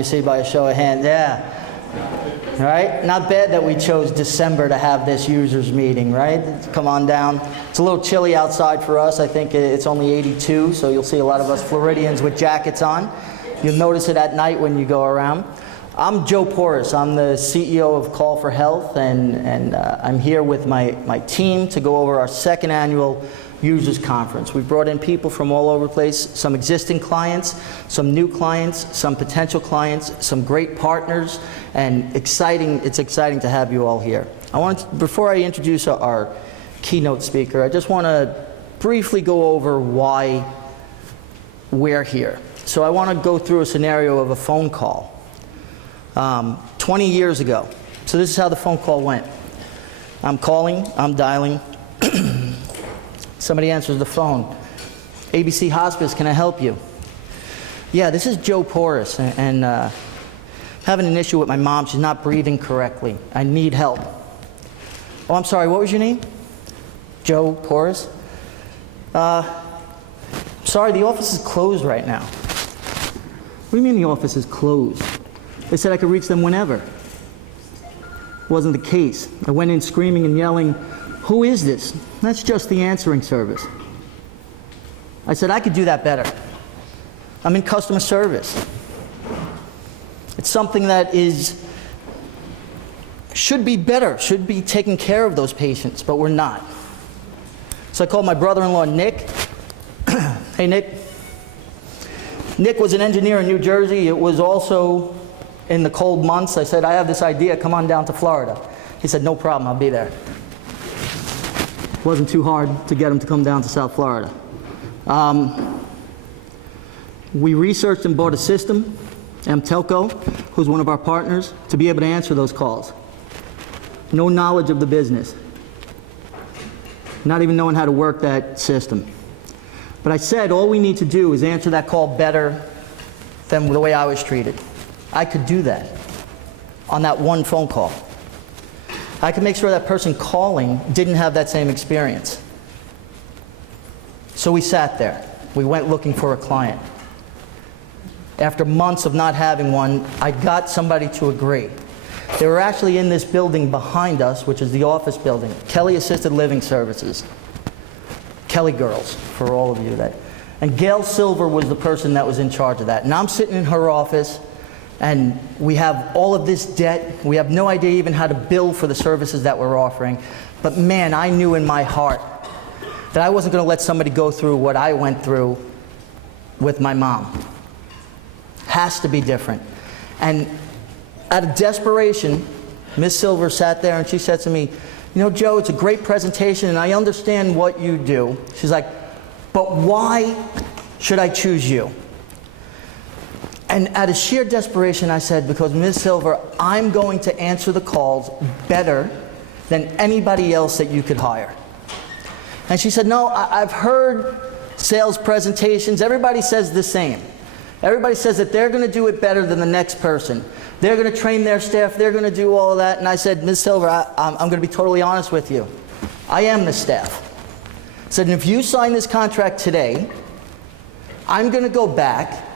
me see by a show of hands. Yeah. Right? Not bad that we chose December to have this users meeting, right? Come on down. It's a little chilly outside for us. I think it's only 82, so you'll see a lot of us Floridians with jackets on. You'll notice it at night when you go around. I'm Joe Porras. I'm the CEO of Call for Health, and I'm here with my team to go over our second annual Users Conference. We've brought in people from all over the place, some existing clients, some new clients, some potential clients, some great partners, and it's exciting to have you all here. Before I introduce our keynote speaker, I just want to briefly go over why we're here. So I want to go through a scenario of a phone call. 20 years ago. So this is how the phone call went. I'm calling, I'm dialing. Somebody answers the phone. ABC Hospice, can I help you? Yeah, this is Joe Porras, and having an issue with my mom. She's not breathing correctly. I need help. Oh, I'm sorry, what was your name? Joe Porras? Sorry, the office is closed right now. What do you mean the office is closed? They said I could reach them whenever. Wasn't the case. I went in screaming and yelling, "Who is this?" That's just the answering service. I said, I could do that better. I'm in customer service. It's something that should be better, should be taking care of those patients, but we're not. So I called my brother-in-law, Nick. Hey, Nick. Nick was an engineer in New Jersey. It was also in the cold months. I said, I have this idea, come on down to Florida. He said, no problem, I'll be there. It wasn't too hard to get him to come down to South Florida. We researched and bought a system, Telco, who's one of our partners, to be able to answer those calls. No knowledge of the business. Not even knowing how to work that system. But I said, all we need to do is answer that call better than the way I was treated. I could do that on that one phone call. I could make sure that person calling didn't have that same experience. So we sat there. We went looking for a client. After months of not having one, I got somebody to agree. They were actually in this building behind us, which is the office building, Kelly Assisted Living Services. Kelly Girls, for all of you that. And Gail Silver was the person that was in charge of that. And I'm sitting in her office, and we have all of this debt. We have no idea even how to bill for the services that we're offering. But man, I knew in my heart that I wasn't going to let somebody go through what I went through with my mom. Has to be different. And out of desperation, Miss Silver sat there and she said to me, you know, Joe, it's a great presentation and I understand what you do. She's like, but why should I choose you? And out of sheer desperation, I said, because Ms. Silver, I'm going to answer the calls better than anybody else that you could hire. And she said, no, I've heard sales presentations. Everybody says the same. Everybody says that they're going to do it better than the next person. They're going to train their staff. They're going to do all of that. And I said, Ms. Silver, I'm going to be totally honest with you. I am the staff. I said, and if you sign this contract today, I'm going to go back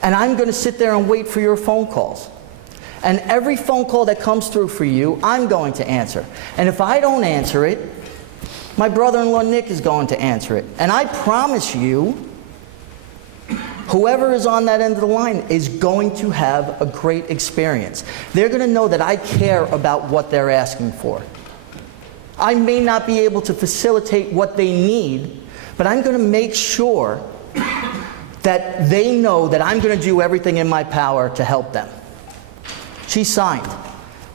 and I'm going to sit there and wait for your phone calls. And every phone call that comes through for you, I'm going to answer. And if I don't answer it, my brother-in-law Nick is going to answer it. And I promise you, whoever is on that end of the line is going to have a great experience. They're going to know that I care about what they're asking for. I may not be able to facilitate what they need, but I'm going to make sure that they know that I'm going to do everything in my power to help them. She signed.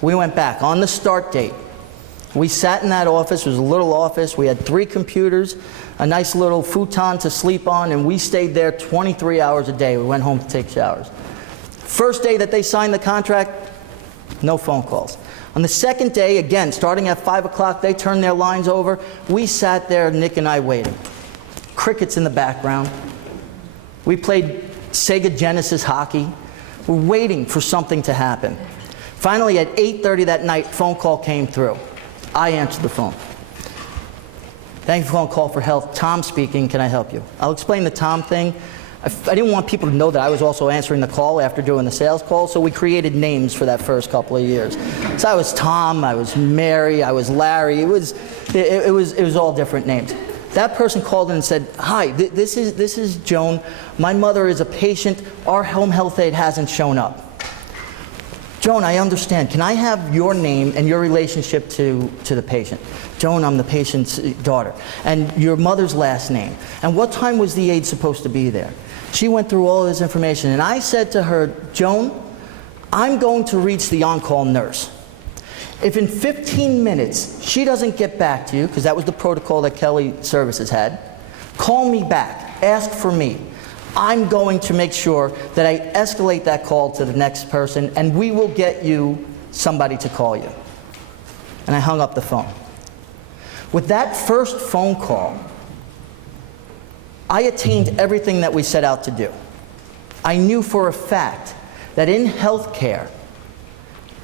We went back on the start date. We sat in that office. It was a little office. We had 3 computers, a nice little futon to sleep on, and we stayed there 23 hours a day. We went home to take showers. First day that they signed the contract, no phone calls. On the second day, again, starting at 5 o'clock, they turned their lines over. We sat there, Nick and I, waiting. Crickets in the background. We played Sega Genesis hockey. We're waiting for something to happen. Finally, at 8:30 that night, phone call came through. I answered the phone. Thank you for calling Call for Health. Tom speaking. Can I help you? I'll explain the Tom thing. I didn't want people to know that I was also answering the call after doing the sales call, so we created names for that first couple of years. So I was Tom, I was Mary, I was Larry. It was all different names. That person called in and said, "Hi, this is Joan. My mother is a patient. Our home health aide hasn't shown up." "Joan, I understand. Can I have your name and your relationship to the patient?" "Joan, I'm the patient's daughter." "And your mother's last name? And what time was the aide supposed to be there?" She went through all of this information, and I said to her, "Joan, I'm going to reach the on-call nurse. If in 15 minutes she doesn't get back to you," because that was the protocol that Kelly Services had, "call me back, ask for me. I'm going to make sure that I escalate that call to the next person, and we will get you somebody to call you." And I hung up the phone. With that first phone call, I attained everything that we set out to do. I knew for a fact that in healthcare,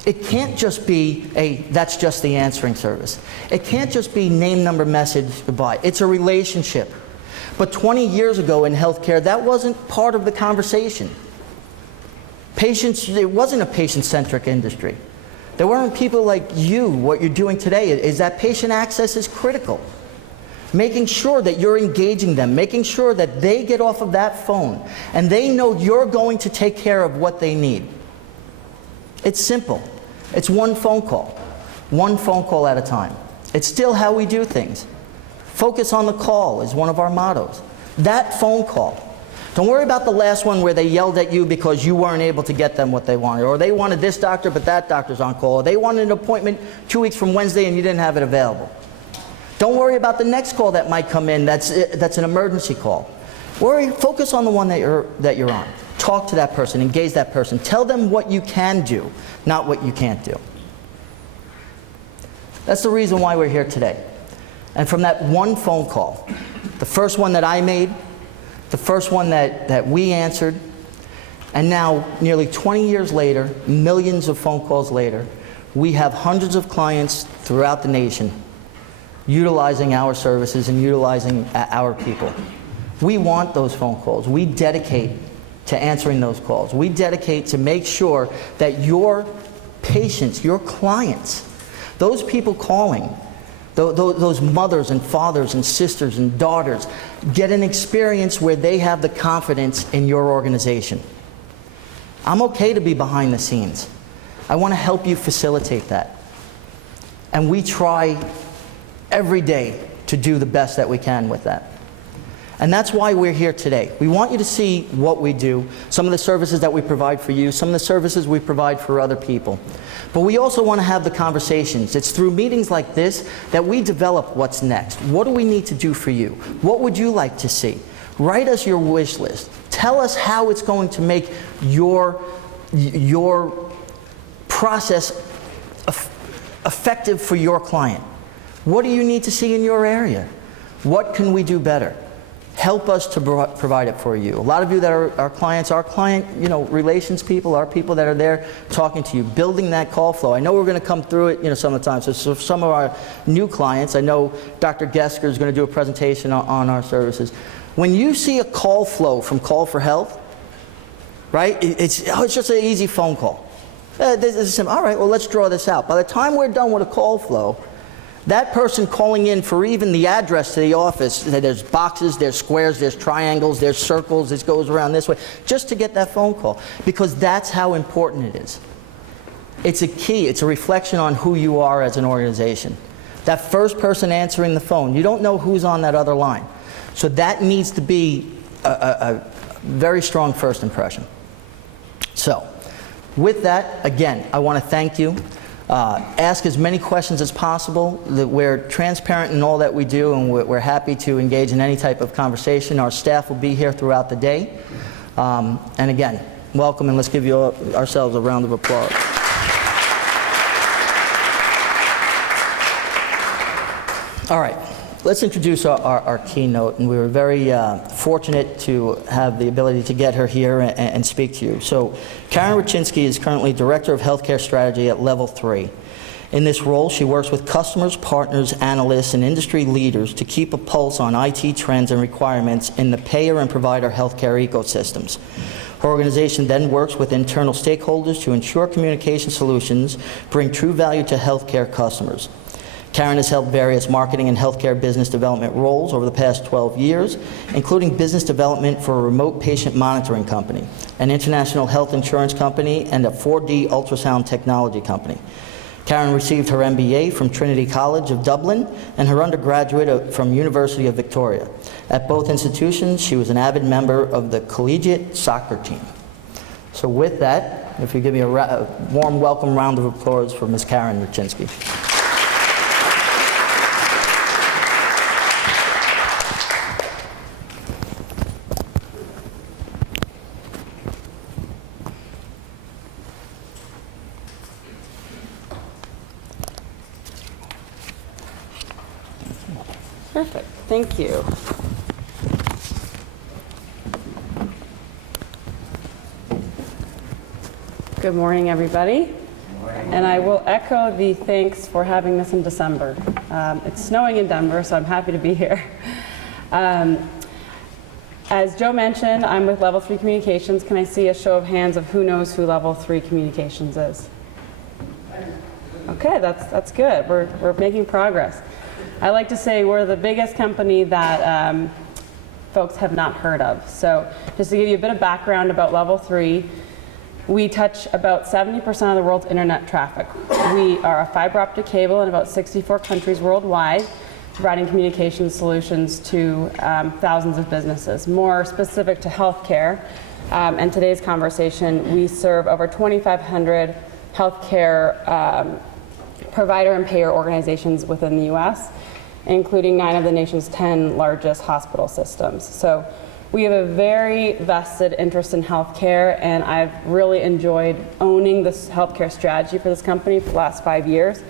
it can't just be that's just the answering service. It can't just be name, number, message, goodbye. It's a relationship. But 20 years ago in healthcare, that wasn't part of the conversation. It wasn't a patient-centric industry. There weren't people like you. What you're doing today is that patient access is critical. Making sure that you're engaging them, making sure that they get off of that phone and they know you're going to take care of what they need. It's simple. It's one phone call at a time. It's still how we do things. Focus on the call is one of our mottos. That phone call. Don't worry about the last one where they yelled at you because you weren't able to get them what they wanted, or they wanted this doctor but that doctor's on call, or they wanted an appointment 2 weeks from Wednesday and you didn't have it available. Don't worry about the next call that might come in that's an emergency call. Focus on the one that you're on. Talk to that person, engage that person. Tell them what you can do, not what you can't do. That's the reason why we're here today. And from that one phone call, the first one that I made, the first one that we answered, and now nearly 20 years later, millions of phone calls later, we have hundreds of clients throughout the nation utilizing our services and utilizing our people. We want those phone calls. We dedicate to answering those calls. We dedicate to make sure that your patients, your clients, those people calling, those mothers and fathers and sisters and daughters get an experience where they have the confidence in your organization. I'm okay to be behind the scenes. I want to help you facilitate that. And we try every day to do the best that we can with that. And that's why we're here today. We want you to see what we do, some of the services that we provide for you, some of the services we provide for other people. But we also want to have the conversations. It's through meetings like this that we develop what's next. What do we need to do for you? What would you like to see? Write us your wish list. Tell us how it's going to make your process effective for your client. What do you need to see in your area? What can we do better? Help us to provide it for you. A lot of you that are our clients, relations people, are people that are there talking to you, building that call flow. I know we're going to come through it, some of the time. So some of our new clients, I know Dr. Gesker is going to do a presentation on our services. When you see a call flow from Call for Health, right? It's just an easy phone call. All right, well, let's draw this out. By the time we're done with a call flow, that person calling in for even the address to the office, there's boxes, there's squares, there's triangles, there's circles, this goes around this way, just to get that phone call, because that's how important it is. It's a key. It's a reflection on who you are as an organization. That first person answering the phone, you don't know who's on that other line. So that needs to be a very strong first impression. So, with that, again, I want to thank you. Ask as many questions as possible. We're transparent in all that we do, and we're happy to engage in any type of conversation. Our staff will be here throughout the day. And again, welcome, and let's give ourselves a round of applause. All right. Let's introduce our keynote, and we were very fortunate to have the ability to get her here and speak to you. So Karen Rachinsky is currently Director of Healthcare Strategy at Level 3. In this role, she works with customers, partners, analysts, and industry leaders to keep a pulse on IT trends and requirements in the payer and provider healthcare ecosystems. Her organization then works with internal stakeholders to ensure communication solutions bring true value to healthcare customers. Karen has held various marketing and healthcare business development roles over the past 12 years, including business development for a remote patient monitoring company, an international health insurance company, and a 4D ultrasound technology company. Karen received her MBA from Trinity College of Dublin and her undergraduate from University of Victoria. At both institutions, she was an avid member of the collegiate soccer team. So with that, if you give me a warm welcome round of applause for Ms. Karen Raczynski. Perfect, thank you. Good morning, everybody. Good morning. And I will echo the thanks for having this in December. It's snowing in Denver, so I'm happy to be here. As Joe mentioned, I'm with Level 3 Communications. Can I see a show of hands of who knows who Level 3 Communications is? Okay, that's good. We're making progress. I like to say we're the biggest company that folks have not heard of. So just to give you a bit of background about Level 3, we touch about 70% of the world's internet traffic. We are a fiber optic cable in about 64 countries worldwide, providing communication solutions to thousands of businesses. More specific to healthcare, and today's conversation, we serve over 2,500 healthcare provider and payer organizations within the US, including 9 of the nation's 10 largest hospital systems. So we have a very vested interest in healthcare, and I've really enjoyed owning this healthcare strategy for this company for the last 5 years.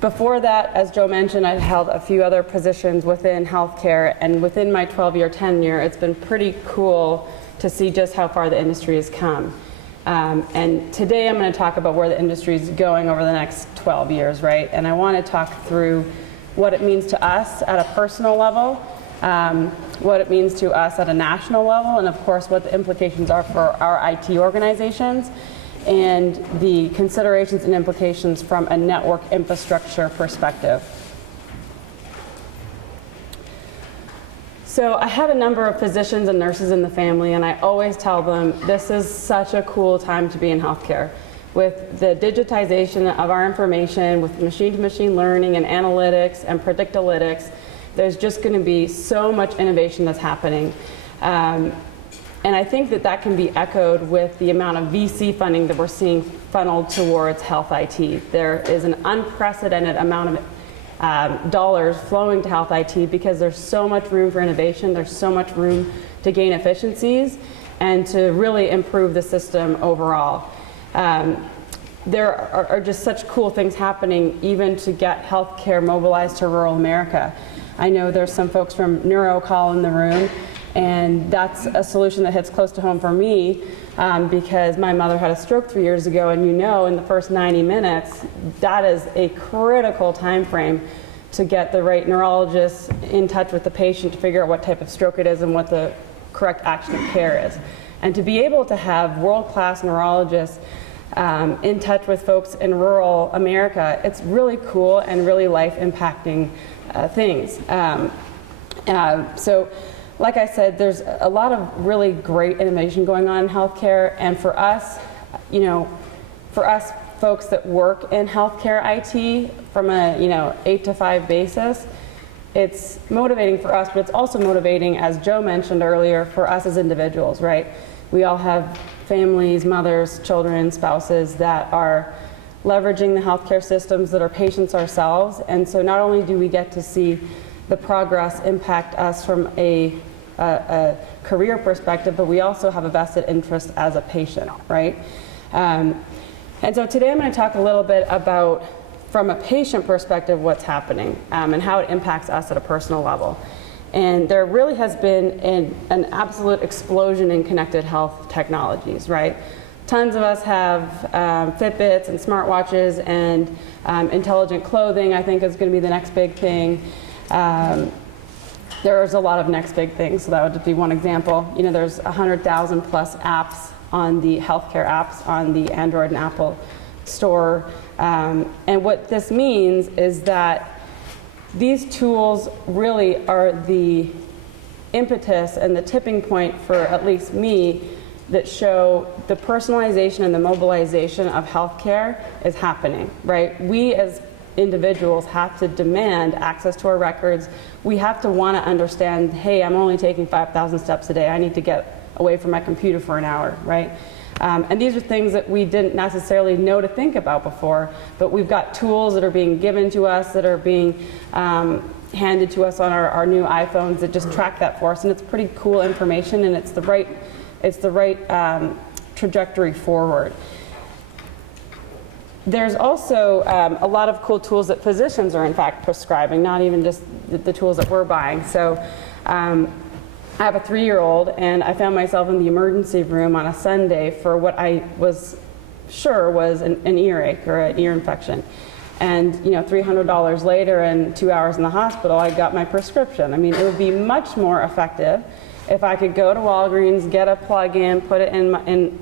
Before that, as Joe mentioned, I've held a few other positions within healthcare, and within my 12-year tenure, it's been pretty cool to see just how far the industry has come. And today I'm going to talk about where the industry is going over the next 12 years, right? And I want to talk through what it means to us at a personal level, what it means to us at a national level, and of course what the implications are for our IT organizations, and the considerations and implications from a network infrastructure perspective. So I have a number of physicians and nurses in the family, and I always tell them this is such a cool time to be in healthcare. With the digitization of our information, with machine-to-machine learning and analytics and predictalytics, there's just going to be so much innovation that's happening. And I think that can be echoed with the amount of VC funding that we're seeing funneled towards health IT. There is an unprecedented amount of dollars flowing to health IT because there's so much room for innovation, there's so much room to gain efficiencies and to really improve the system overall. There are just such cool things happening even to get healthcare mobilized to rural America. I know there's some folks from NeuroCall in the room, and that's a solution that hits close to home for me because my mother had a stroke 3 years ago, and in the first 90 minutes, that is a critical time frame to get the right neurologist in touch with the patient to figure out what type of stroke it is and what the correct action of care is. And to be able to have world-class neurologists in touch with folks in rural America, it's really cool and really life-impacting things. So, like I said, there's a lot of really great innovation going on in healthcare, and for us folks that work in healthcare IT from a 8 to 5 basis, it's motivating for us, but it's also motivating, as Joe mentioned earlier, for us as individuals, right? We all have families, mothers, children, spouses that are leveraging the healthcare systems that are patients ourselves, and so not only do we get to see the progress impact us from a career perspective, but we also have a vested interest as a patient, right? And so today I'm going to talk a little bit about, from a patient perspective, what's happening and how it impacts us at a personal level. And there really has been an absolute explosion in connected health technologies, right? tons of us have Fitbits and smartwatches, and intelligent clothing, I think, is going to be the next big thing. There's a lot of next big things, so that would just be one example. You know, there's 100,000 plus apps on the healthcare apps on the Android and Apple store. And what this means is that these tools really are the impetus and the tipping point for at least me that show the personalization and the mobilization of healthcare is happening, right? We as individuals have to demand access to our records. We have to want to understand, hey, I'm only taking 5,000 steps a day. I need to get away from my computer for an hour, right? And these are things that we didn't necessarily know to think about before, but we've got tools that are being given to us, that are being handed to us on our new iPhones that just track that for us, and it's pretty cool information, and it's the right trajectory forward. There's also a lot of cool tools that physicians are in fact prescribing, not even just the tools that we're buying. So I have a 3-year-old, and I found myself in the emergency room on a Sunday for what I was sure was an earache or an ear infection. And you know, $300 later and 2 hours in the hospital, I got my prescription. I mean, it would be much more effective if I could go to Walgreens, get a plug-in, put it in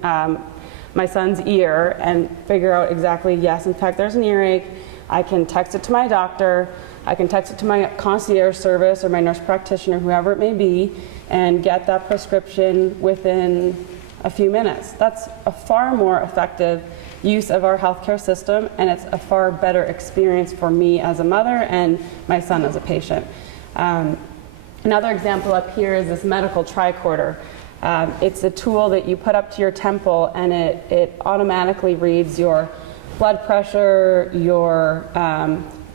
my son's ear, and figure out exactly, yes, in fact, there's an earache. I can text it to my doctor. I can text it to my concierge service or my nurse practitioner, whoever it may be, and get that prescription within a few minutes. That's a far more effective use of our healthcare system, and it's a far better experience for me as a mother and my son as a patient. Another example up here is this medical tricorder. It's a tool that you put up to your temple, and it automatically reads your blood pressure, your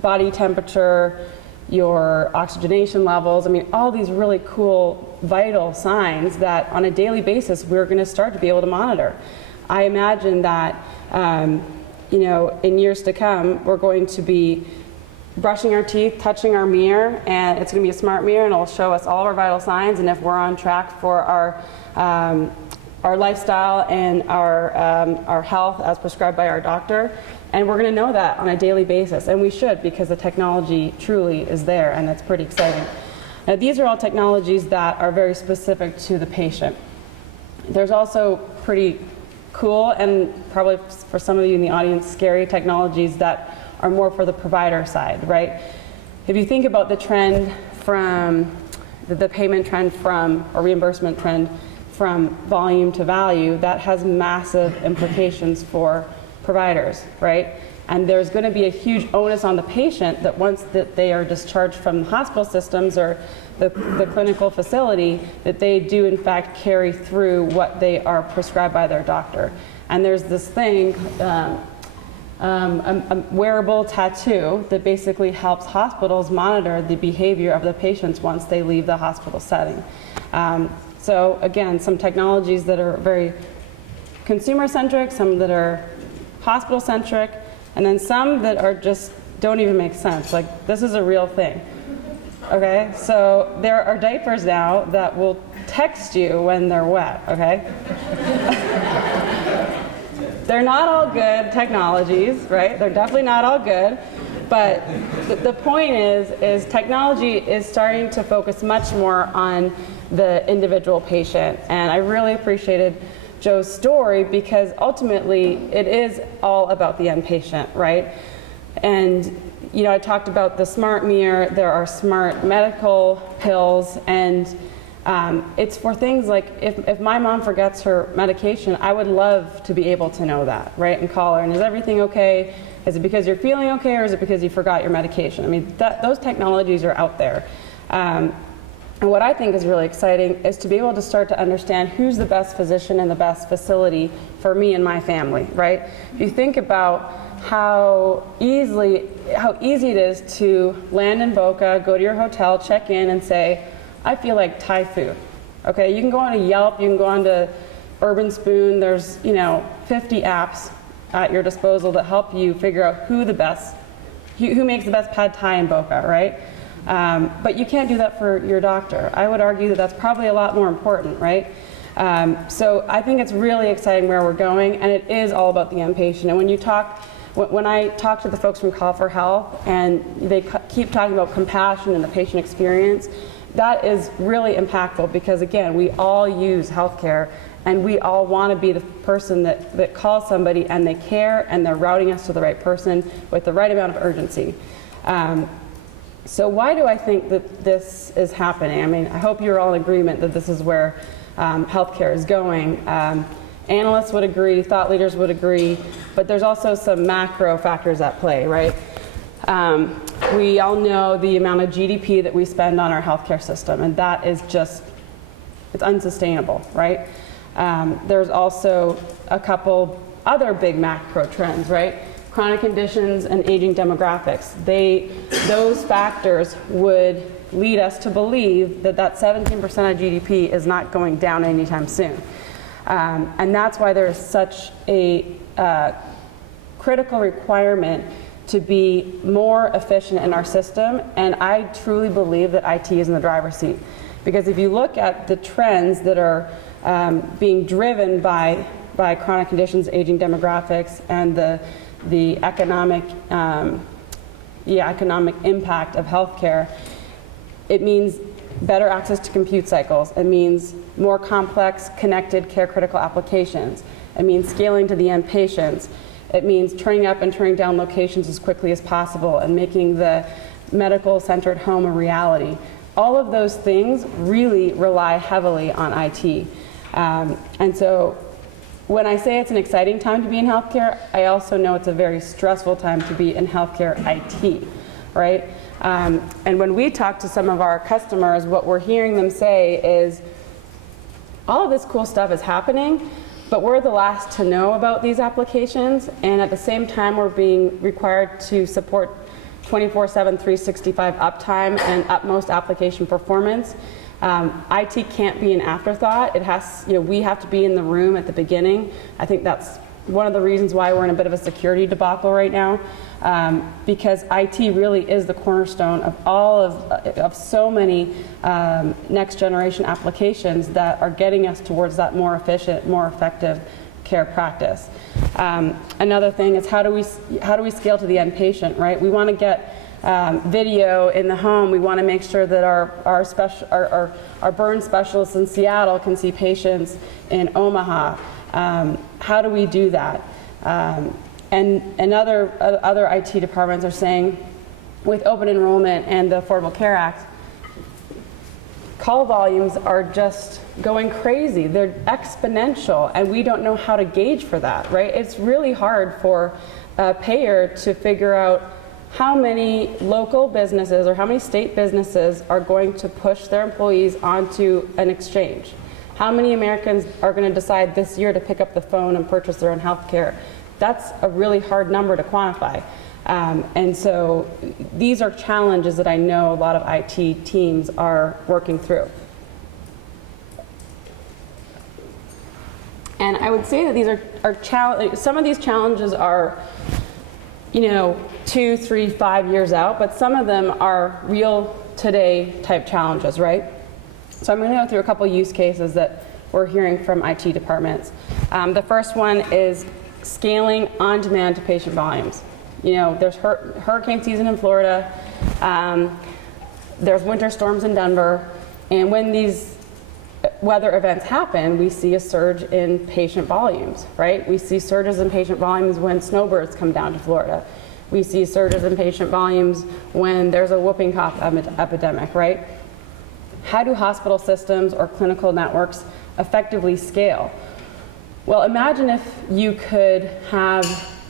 body temperature, your oxygenation levels. I mean, all these really cool vital signs that on a daily basis we're going to start to be able to monitor. I imagine that you know, in years to come, we're going to be brushing our teeth, touching our mirror, and it's going to be a smart mirror, and it'll show us all of our vital signs and if we're on track for our lifestyle and our health as prescribed by our doctor. And we're going to know that on a daily basis, and we should, because the technology truly is there, and it's pretty exciting. Now, these are all technologies that are very specific to the patient. There's also pretty cool, and probably for some of you in the audience, scary technologies that are more for the provider side, right? If you think about the trend from the payment trend from, or reimbursement trend from volume to value, that has massive implications for providers, right? And there's going to be a huge onus on the patient that once that they are discharged from the hospital systems or the clinical facility, that they do in fact carry through what they are prescribed by their doctor. And there's this thing, a wearable tattoo that basically helps hospitals monitor the behavior of the patients once they leave the hospital setting. So again, some technologies that are very consumer-centric, some that are hospital-centric, and then some that are just don't even make sense. Like, this is a real thing. Okay, so there are diapers now that will text you when they're wet, okay? They're not all good technologies, right? They're definitely not all good, but the point is technology is starting to focus much more on the individual patient, and I really appreciated Joe's story because ultimately it is all about the end patient, right? And you know, I talked about the smart mirror, there are smart medical pills, and it's for things like if my mom forgets her medication, I would love to be able to know that, right? And call her, and is everything okay? Is it because you're feeling okay, or is it because you forgot your medication? I mean, those technologies are out there. And what I think is really exciting is to be able to start to understand who's the best physician and the best facility for me and my family, right? If you think about how easy it is to land in Boca, go to your hotel, check in, and say, I feel like Thai food. Okay, you can go on to Yelp, you can go on to Urban Spoon. There's 50 apps at your disposal that help you figure out who makes the best pad Thai in Boca, right? But you can't do that for your doctor. I would argue that that's probably a lot more important, right? So I think it's really exciting where we're going, and it is all about the end patient. And when I talk to the folks from Call for Health, and they keep talking about compassion and the patient experience, that is really impactful, because again, we all use healthcare, and we all want to be the person that calls somebody and they care and they're routing us to the right person with the right amount of urgency. So why do I think that this is happening? I mean, I hope you're all in agreement that this is where healthcare is going. Analysts would agree, thought leaders would agree, but there's also some macro factors at play, right? We all know the amount of GDP that we spend on our healthcare system, and that is just, it's unsustainable, right? There's also a couple other big macro trends, right? Chronic conditions and aging demographics. Those factors would lead us to believe that 17% of GDP is not going down anytime soon. And that's why there's such a critical requirement to be more efficient in our system, and I truly believe that IT is in the driver's seat. Because if you look at the trends that are being driven by chronic conditions, aging demographics, and the economic impact of healthcare, it means better access to compute cycles. It means more complex, connected care critical applications. It means scaling to the end patients. It means turning up and turning down locations as quickly as possible and making the medical-centered home a reality. All of those things really rely heavily on IT. And so when I say it's an exciting time to be in healthcare, I also know it's a very stressful time to be in healthcare IT, right? And when we talk to some of our customers, what we're hearing them say is, all of this cool stuff is happening, but we're the last to know about these applications, and at the same time we're being required to support 24/7, 365 uptime and utmost application performance. IT can't be an afterthought. It has, we have to be in the room at the beginning. I think that's one of the reasons why we're in a bit of a security debacle right now, because IT really is the cornerstone of all of so many next generation applications that are getting us towards that more efficient, more effective care practice. Another thing is how do we scale to the end patient, right? We want to get video in the home. We want to make sure that our burn specialists in Seattle can see patients in Omaha. How do we do that? And other IT departments are saying, with open enrollment and the Affordable Care Act, call volumes are just going crazy. They're exponential, and we don't know how to gauge for that, right? It's really hard for a payer to figure out how many local businesses or how many state businesses are going to push their employees onto an exchange. How many Americans are going to decide this year to pick up the phone and purchase their own health care? That's a really hard number to quantify. And so these are challenges that I know a lot of IT teams are working through. And I would say that these are some of these challenges are, 2, 3, 5 years out, but some of them are real today type challenges, right? So I'm going to go through a couple use cases that we're hearing from IT departments. The first one is scaling on demand to patient volumes. There's hurricane season in Florida, there's winter storms in Denver, and when these weather events happen, we see a surge in patient volumes, right? We see surges in patient volumes when snowbirds come down to Florida. We see surges in patient volumes when there's a whooping cough epidemic, right? How do hospital systems or clinical networks effectively scale? Well, imagine if you could have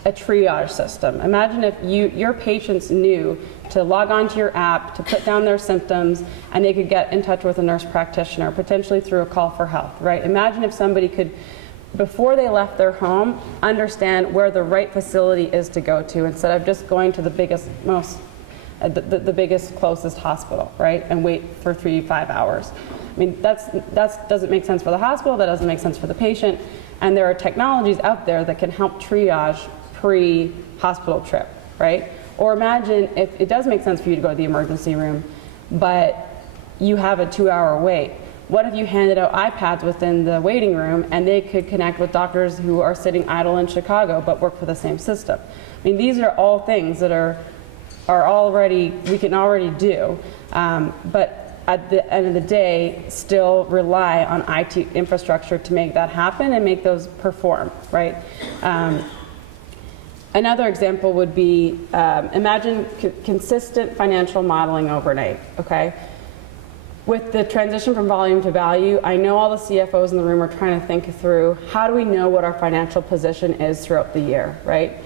a triage system. Imagine if your patients knew to log onto your app, to put down their symptoms, and they could get in touch with a nurse practitioner, potentially through a call for help, right? Imagine if somebody could, before they left their home, understand where the right facility is to go to instead of just going to the biggest, the biggest, closest hospital, right? And wait for 3 to 5 hours. I mean, that doesn't make sense for the hospital, that doesn't make sense for the patient, and there are technologies out there that can help triage pre-hospital trip, right? Or imagine if it does make sense for you to go to the emergency room, but you have a 2-hour wait. what if you handed out iPads within the waiting room and they could connect with doctors who are sitting idle in Chicago but work for the same system? I mean, these are all things that we can already do, but at the end of the day, still rely on IT infrastructure to make that happen and make those perform, right? Another example would be, imagine consistent financial modeling overnight, okay? With the transition from volume to value, I know all the CFOs in the room are trying to think through, how do we know what our financial position is throughout the year, right?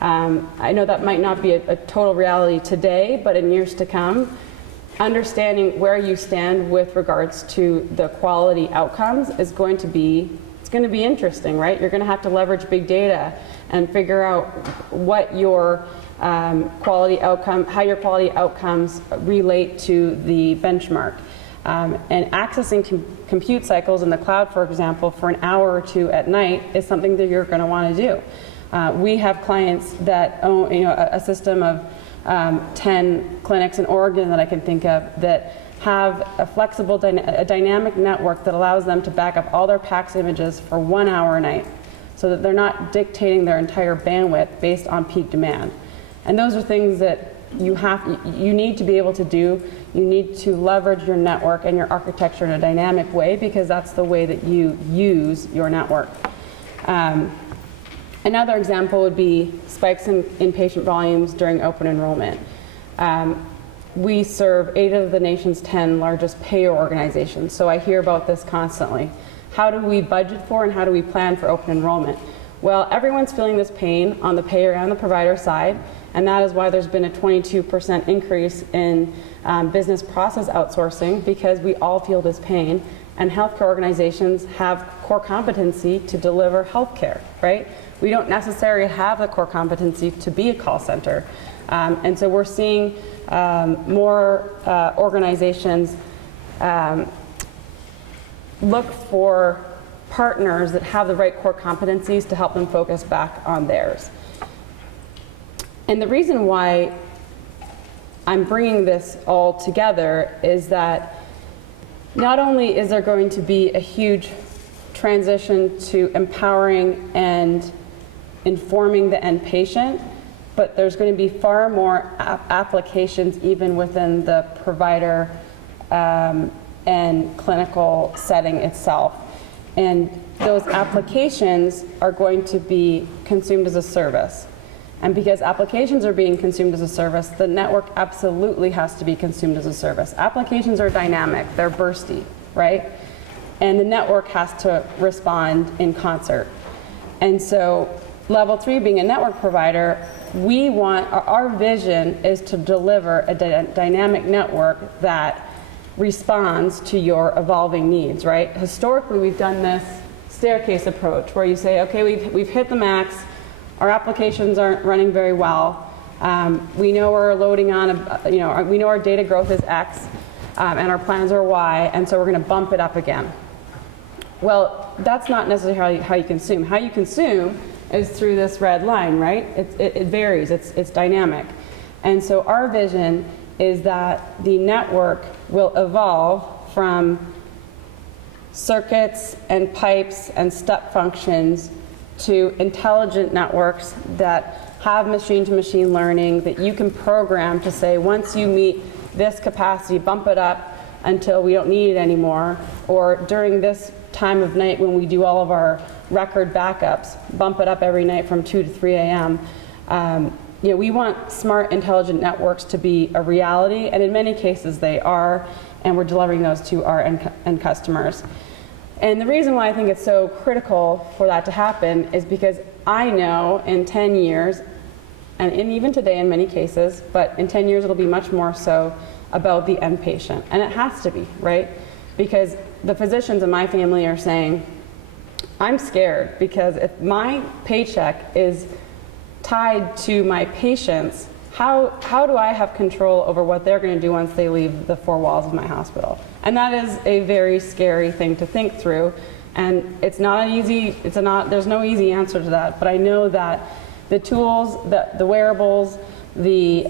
I know that might not be a total reality today, but in years to come, understanding where you stand with regards to the quality outcomes is going to be interesting, right? You're going to have to leverage big data and figure out what your how your quality outcomes relate to the benchmark. And accessing compute cycles in the cloud, for example, for an hour or two at night is something that you're going to want to do. We have clients that own, a system of 10 clinics in Oregon that I can think of that have a flexible, dynamic network that allows them to back up all their PACS images for 1 hour a night, so that they're not dictating their entire bandwidth based on peak demand. And those are things that you need to be able to do. You need to leverage your network and your architecture in a dynamic way, because that's the way that you use your network. Another example would be spikes in patient volumes during open enrollment. We serve 8 of the nation's 10 largest payer organizations, so I hear about this constantly. How do we budget for and how do we plan for open enrollment? Well, everyone's feeling this pain on the payer and the provider side, and that is why there's been a 22% increase in business process outsourcing, because we all feel this pain, and healthcare organizations have core competency to deliver healthcare, right? We don't necessarily have the core competency to be a call center. And so we're seeing more organizations look for partners that have the right core competencies to help them focus back on theirs. And the reason why I'm bringing this all together is that not only is there going to be a huge transition to empowering and informing the end patient, but there's going to be far more applications even within the provider and clinical setting itself. And those applications are going to be consumed as a service. And because applications are being consumed as a service, the network absolutely has to be consumed as a service. Applications are dynamic, they're bursty, right? And the network has to respond in concert. And so Level 3 being a network provider, our vision is to deliver a dynamic network that responds to your evolving needs, right? Historically, we've done this staircase approach where you say, okay, we've hit the max, our applications aren't running very well, we know we're loading on, we know our data growth is X, and our plans are Y, and so we're going to bump it up again. Well, that's not necessarily how you consume. How you consume is through this red line, right? It varies, it's dynamic. And so our vision is that the network will evolve from circuits and pipes and step functions to intelligent networks that have machine-to-machine learning that you can program to say, once you meet this capacity, bump it up until we don't need it anymore, or during this time of night when we do all of our record backups, bump it up every night from 2 to 3 a.m. We want smart, intelligent networks to be a reality, and in many cases they are, and we're delivering those to our end customers. And the reason why I think it's so critical for that to happen is because I know in 10 years, and even today in many cases, but in 10 years it'll be much more so about the end patient. And it has to be, right? Because the physicians in my family are saying, I'm scared because if my paycheck is tied to my patients, how do I have control over what they're going to do once they leave the 4 walls of my hospital? And that is a very scary thing to think through. And it's not easy, there's no easy answer to that, but I know that the tools, the wearables, the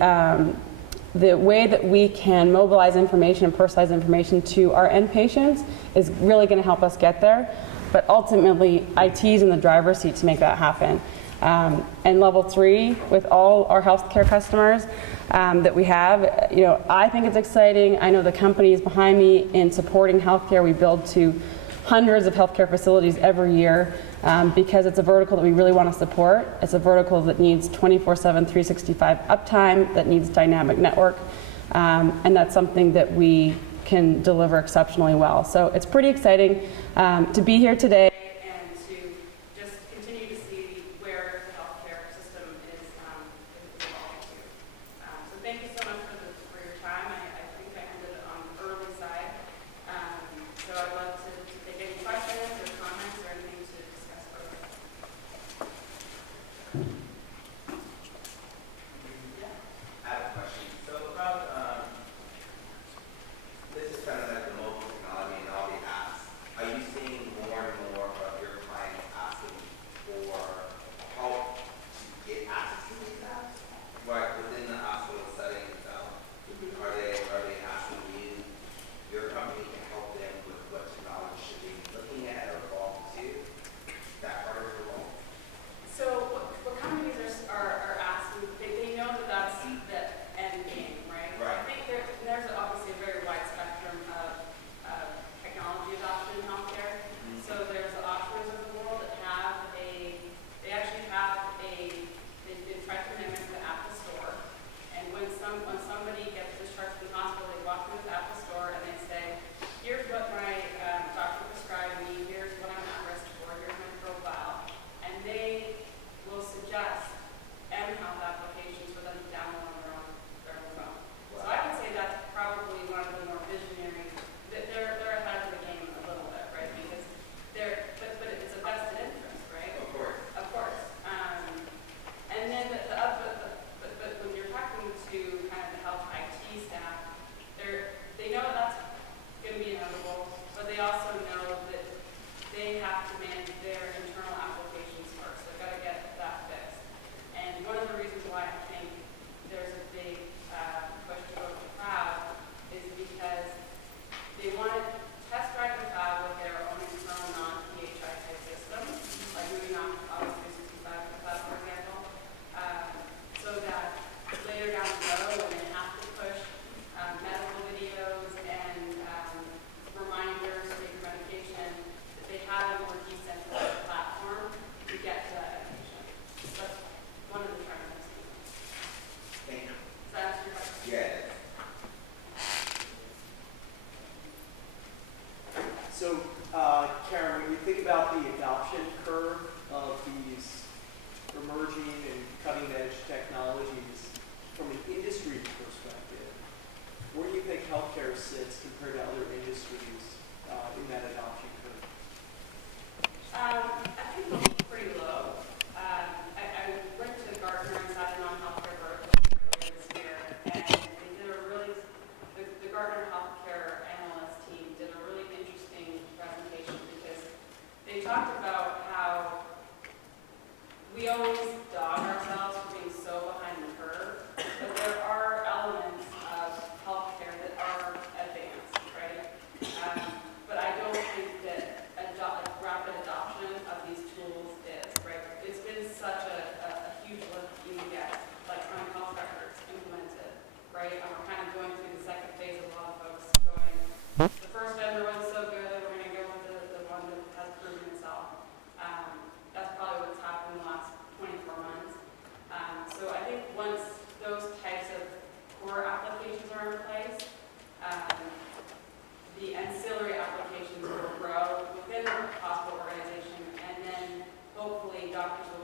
the way that we can mobilize information and personalize information to our end patients is really going to help us get there. But ultimately, IT's in the driver's seat to make that happen. And level 3, with all our healthcare customers that we have, you know, I think it's exciting. I know the companies behind me in supporting healthcare. We build to hundreds of healthcare facilities every year because it's a vertical that we really want to support. It's a vertical that needs 24/7, 365 uptime, that needs dynamic network, and that's something that we can deliver exceptionally well. So it's pretty exciting to be here today and to just continue to see where the healthcare system is evolving to. So thank you so much for your time. I think I ended it on the early side. So I'd love to take any questions or comments or anything to discuss further. Yeah. I have a question. So about this is kind of like the mobile technology and all the apps. Are you seeing more and more of your clients asking for help to get access to these apps? Right within the hospital setting itself, are they asking you, your company, to help them with what technology should they be looking at or evolving to? That part of the role. So what companies are asking, they know that that's the end game, right? Right. I think there's obviously a very wide spectrum of technology adoption in healthcare. So there's the Options of the world that they actually have they've tried to mimic the Apple Store. And when somebody gets discharged from the hospital, they walk through the Apple Store and they say, here's what my doctor prescribed me, here's what I'm at risk for, here's my profile. And they will suggest mHealth applications for them to download on their own phone. So I would say that's probably one of the more visionary. They're ahead of the game a little bit, right? Because but it's a vested interest, right? Of course. Of course. And then but when you're talking to kind of the health IT staff, they know that's going to be inevitable, but they also know that they have to manage their internal applications first. They've got to get that fixed. And one of the reasons why I think there's a big push to go to the cloud is because they want to test drive the cloud with their own internal non-PHI type system, like moving on to Office 365 to the cloud, for example, so that later down the road when they have to push medical videos and reminders for your medication, that they have a more decentralized platform to get to that medication. That's one of the trends I've seen. Thank you. Does that answer your question? Yeah. So, Karen, when you think about the adoption curve of these emerging and cutting-edge technologies from an industry perspective, where do you think healthcare sits compared to other industries in that adoption curve? I think it's pretty low. I went to Gartner and sat in on healthcare vertical earlier this year, and they did a really, the Gartner healthcare analyst team did a really interesting presentation because they talked about how we always dog ourselves for being so behind the curve, but there are elements of healthcare that are advanced, right? But I don't think that rapid adoption of these tools is, right? It's been such a huge lift you get, like electronic health records implemented, right? And we're kind of going through the second phase of a lot of folks going, the first vendor wasn't so good, we're going to go with the one that has proven itself. That's probably what's happened in the last 24 months. So I think once those types of core applications are in place, the ancillary applications will grow within the hospital organization, and then hopefully doctors will